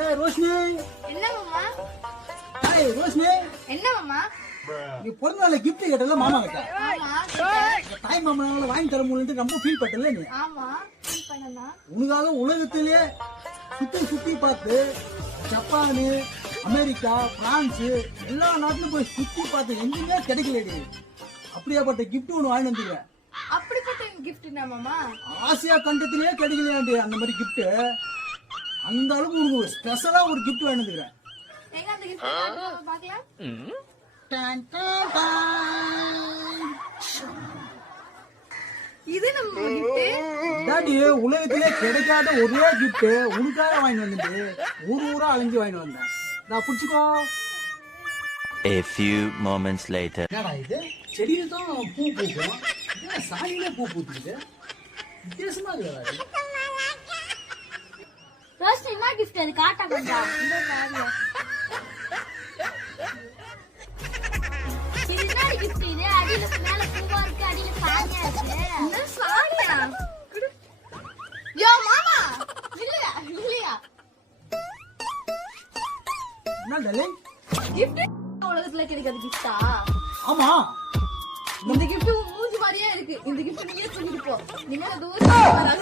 ஏய் ரோஷினி. என்ன மாமா? ஏய் ரோஷினி. என்ன மாமா? நீ பிறந்த நாள் gift கேட்டல மாமா கிட்ட. ஆமா தாய் மாமனால வாங்கி தர முடியலன்ட்டு ரொம்ப ஃபீல் பட்டல நீ. ஆமா feel பண்ணனா? உனக்காக உலகத்திலே சுத்தி சுத்தி பார்த்து ஜப்பானு அமெரிக்கா பிரான்ஸ் எல்லா நாட்டிலும் போய் சுத்தி பார்த்து எங்கேயுமே கிடைக்கலடி. அப்படியாப்பட்ட gift ஒன்று வாங்கி வந்துருக்கேன் அப்படிப்பட்ட கிஃப்ட் என்ன மாமா? ஆசியா கண்டத்திலே கிடைக்கலையாண்டி அந்த மாதிரி gift. அந்த அளவுக்கு உனக்கு ஒரு ஸ்பெஷலா ஒரு gift வாங்கி வந்துருக்கேன் எங்க அந்த கிஃப்ட் பார்க்கலாம் டான், டான், டான். இது நம்ம கிஃப்ட் டாடி உலகத்திலே கிடைக்காத ஒரே gift. உனக்காக வாங்கி வந்துட்டு ஊர் ஊரா அலைஞ்சு வாங்கி வந்தேன். நான் பிடிச்சிக்கோ. A few moments later. என்னடா இது? செடியில தான் பூ பூக்கும். சாணியிலே பூ பூத்துக்குது வித்தியாசமா இருக்குடா இது. ரோஸ் என்ன கிஃப்ட் அது காட்டா கொஞ்சம் இது என்ன gift இது? அடியில மேல பூவா இருக்கு, அடியில சாணியா இருக்கு. என்ன சாரியா யோ மாமா இல்லையா இல்லையா என்ன டார்லிங் கிஃப்ட் உலகத்துல கிடைக்காத கிஃப்டா ஆமா மாதிரியே இருக்கு. இந்த கிஃப்ட் நீயே தூக்கிட்டு போ. நீங்க தூரம்.